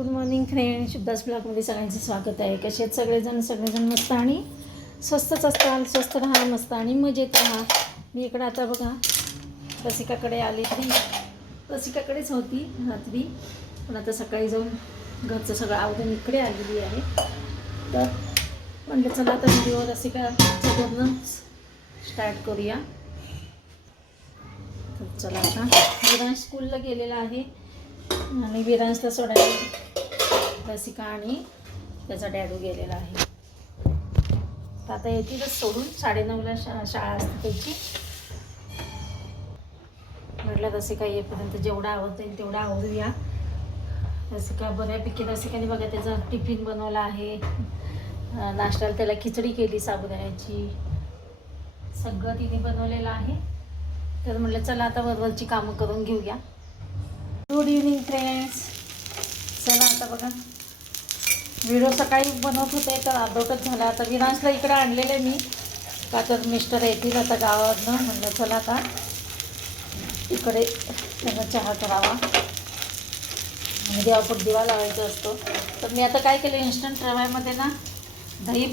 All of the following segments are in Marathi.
गुड मॉर्निंग फ्रेंड, शुद्धास ब्लॉगमध्ये सगळ्यांचं स्वागत आहे. कसे आहेत सगळेजण मस्त आणि स्वस्तच असतात. स्वस्त राहा, मस्त आणि मजेत राहा. मी इकडं आता बघा रसिकाकडे आली तरी रसिकाकडेच होती रात्री, पण आता सकाळी जाऊन घरचं सगळं आवडून इकडे आलेली आहे. तर म्हणलं चला आता व्हिडिओ रसिकाकडूनच स्टार्ट करूया. तर चला आता विरांश स्कूलला गेलेला आहे आणि विरांशला सोडायला रसिका आणि त्याचा डॅडू गेलेला आहे. तर आता येतीलच सोडून 9:30ला शाळा असते त्याची. म्हटलं रसिका येईपर्यंत जेवढं आवडता येईल तेवढं आवरूया. रसिका बऱ्यापैकी रसिकाने बघा त्याचा टिफिन बनवला आहे. नाश्त्याला त्याला खिचडी केली साबुदाण्याची, सगळं तिने बनवलेलं आहे. तर म्हटलं चला आता वरवरची कामं करून घेऊया. Good evening friends. चला आता बघा व्हिडिओ सकाळी बनवत होते तर अर्धवटच झाला. आता विरांशला इकडे आणलेलं आहे मी, का तर मिस्टर येतील आता गावावरनं. म्हणलं चला आता इकडे त्यांना चहा करावा आणि देवापुढे दिवा लावायचा असतो. तर मी आता काय केलं, इन्स्टंट रव्यामध्ये ना दही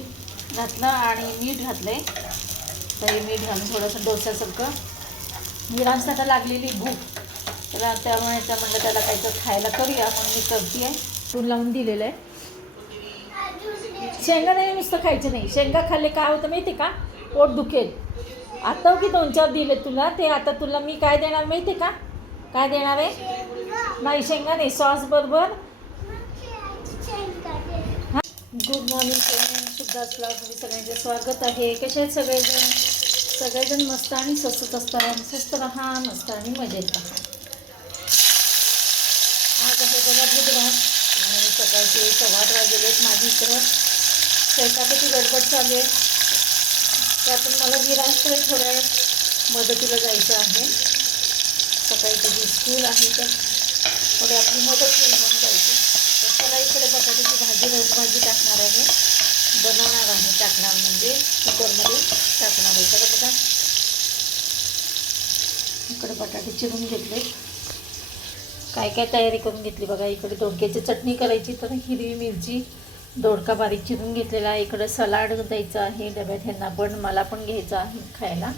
घातलं आणि मीठ घातलं आहे. दही मीठ घालून थोडंसं डोस्यासारखं. विरांशला आता लागलेली भूक, त्याला त्यामुळे म्हटलं त्याला काहीतरी खायला करूया म्हणून मी करते आहे. तून लावून दिलेलं आहे. शेंगा नाही नुसतं खायचं नाही, शेंगा खाल्ले काय होतं माहिती का, पोट दुखेल. आता की 2-4 दिले तुला, ते आता तुला मी काय देणार माहिती का, काय देणार आहे? नाही शेंगा नाही, सॉस बरोबर. हां, गुड मॉर्निंग फ्रेंड, शुद्धास ब्लॉगमध्ये सगळ्यांचे स्वागत आहे. कसे आहेत सगळेजण मस्त आणि स्वस्त असतात. स्वस्त राहा, मस्त आणि मजेत राहा. आज आहे बघा बुधवार आणि सकाळचे 8:15 वाजले. माझी इकडं स्वयंपाकाची गडबड चालू आहे. त्यातून मला विरांशकडे थोड्या मदतीला जायचं आहे. सकाळी त्याची स्कूल आहे तर थोडी आपली मदत होईल म्हणून जायचं. तर त्याला इकडे बटाट्याची भाजी रोजभाजी टाकणार आहे, बनवणार आहे. टाकणार म्हणजे कुकरमध्ये टाकणार आहे. तर बघा इकडे बटाटे चिरून घेतले, काय काय तयारी करून घेतली बघा. इकडे दोडक्याची चटणी करायची, तर हिरवी मिरची दोडका बारीक चिरून घेतलेला आहे. इकडं सलाड द्यायचं आहे डब्यात ह्यांना, पण मला पण घ्यायचं आहे खायला.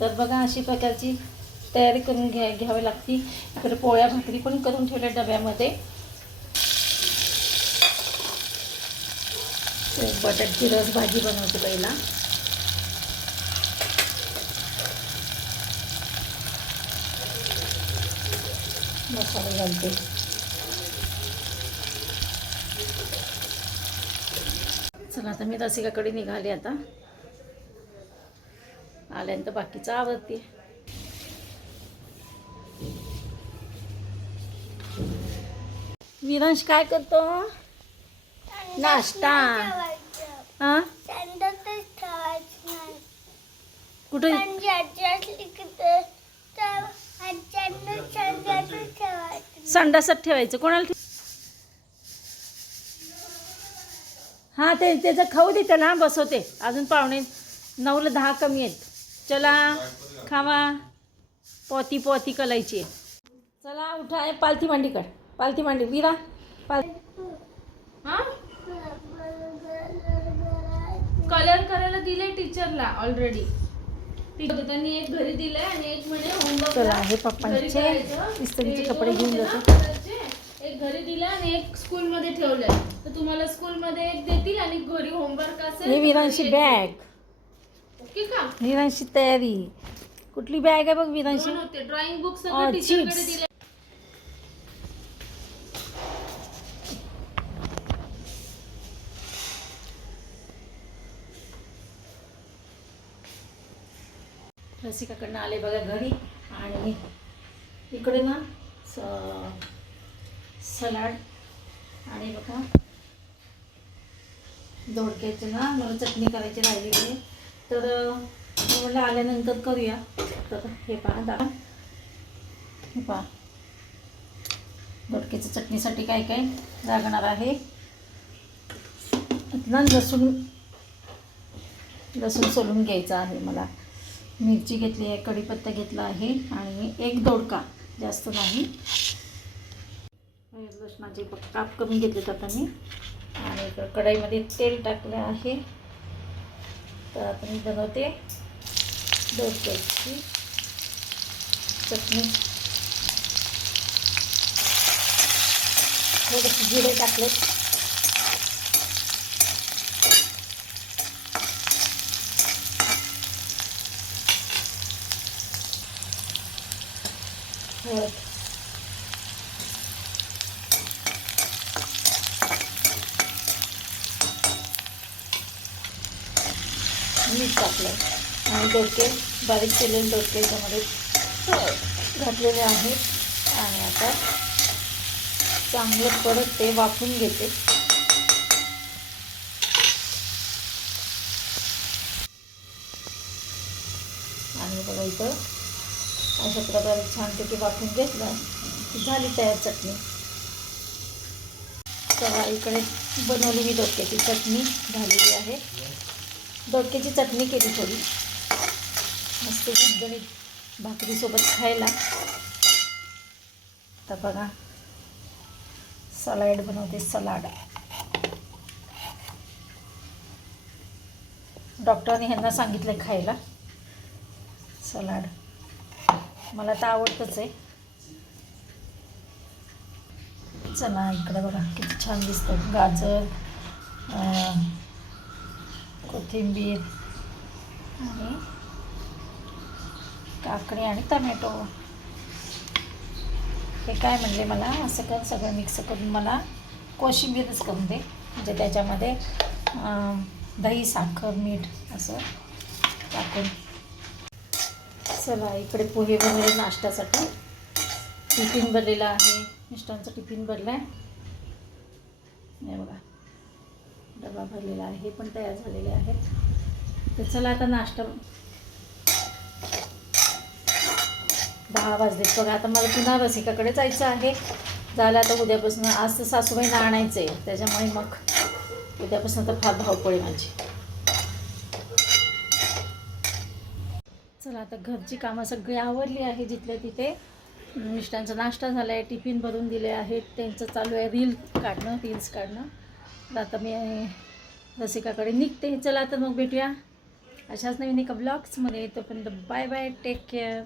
तर बघा अशी प्रकारची तयारी करून घ्यावी लागते. इकडे पोळ्या भाकरी पण करून ठेवल्या डब्यामध्ये. बटाट्याची रस भाजी बनवते पहिला. मसाले घालते. चला आता मी रसिकाकडे निघाले. आता आल्यानंतर बाकीचं आवडते. विरांश काय करतो? नाश्ता. हां कुठे संडासात ठेवायचं? कोणाला? हां ते त्याचं खाऊ दे त्याला, बसवते. अजून 9:45 कमी आहेत. चला खावा, पोती कलायची. चला उठा, पालथी मांडी काढ, पालथी मांडी. विरा हां कलर करायला दिले टीचरला ऑलरेडी. त्यांनी एक घरी दिलंय आणि एक म्हणे होमवर्क. चला हे पप्पांचे इस्त्रीचे कपडे घेऊन जातो. एक घरी दिलं आणि एक स्कूलमध्ये ठेवलंय. तर तुम्हाला स्कूलमध्ये एक देतील आणि घरी होमवर्क असेल. ही विरांशी बॅग. ओके का? विरांशी तयारी. कुठली बॅग आहे बघ विरांशी? होते ड्रॉइंग बुक सगळं टीचरकडे दिले. रसिकाकडनं आले बघा घरी आणि इकडे ना सलाड आणि बघा दोडक्याची ना मला चटणी करायची राहिलेली आहे. तर म्हटलं आल्यानंतर करूया. तर हे पहा दोडक्याच्या चटणीसाठी काय काय लागणार आहे. ना लसूण सोलून घ्यायचा आहे मला. मिरची घेतली आहे, कढीपत्ता घेतला आहे आणि एक दोडका, जास्त नाही. लसणाचे काप करून घेतलेत आता मी. आणि इकडं कढईमध्ये तेल टाकलं आहे. तर आता मी बनवते डोक्याची चटणी. थोडेसे जिरे टाकले. हळद, मीठ टाकलं आणि डोके बारीक केलेले डोके त्यामध्ये घातलेले आहेत. आणि आता चांगलं परत ते वाफून घेते. आणि बघा इथं अशा प्रकारे छानपैकी वाफून घेतलं की झाली तयार चटणी. तर इकडे बनवली मी डोक्याची चटणी झालेली आहे. डोक्याची चटणी केली थोडी मस्त झणझणीत भाकरीसोबत खायला. तर बघा सलाड बनवते. सलाड डॉक्टरने ह्यांना सांगितलं खायला सलाड. मला तर आवडतंच आहे. चला इकडे बघा किती छान दिसतं. गाजर, कोथिंबीर आणि काकडी आणि टमॅटो. हे काय म्हणले मला असं कर सगळं मिक्स करून मला कोशिंबीरच करून दे. म्हणजे त्याच्यामध्ये दही, साखर, मीठ असं टाकून. चला इकडे पोहे बनवले नाश्त्यासाठी. टिफिन भरलेला आहे. मिस्टरांचा टिफिन भरला आहे. हे बघा डबा भरलेला आहे. हे पण तयार झालेले आहेत. तर चला आता नाश्ता. 10 वाजलेत बघा. आता मला पुन्हा रसिकाकडे जायचं आहे. झालं आता उद्यापासून. आज तर सासूबाईंना आणायचं आहे त्याच्यामुळे मग उद्यापासून तर फार धावपळ आहे माझी. चला आता घरची कामं सगळी आवरली आहे जिथल्या तिथे. मिस्टरांचा नाश्ता झाला आहे. टिफिन भरून दिले आहेत. त्यांचं चालू आहे रील्स काढणं. तर आता मी रसिकाकडे निघते. चला आता मग भेटूया अशाच नवीन एका ब्लॉग्समध्ये. तोपर्यंत बाय बाय. Take care.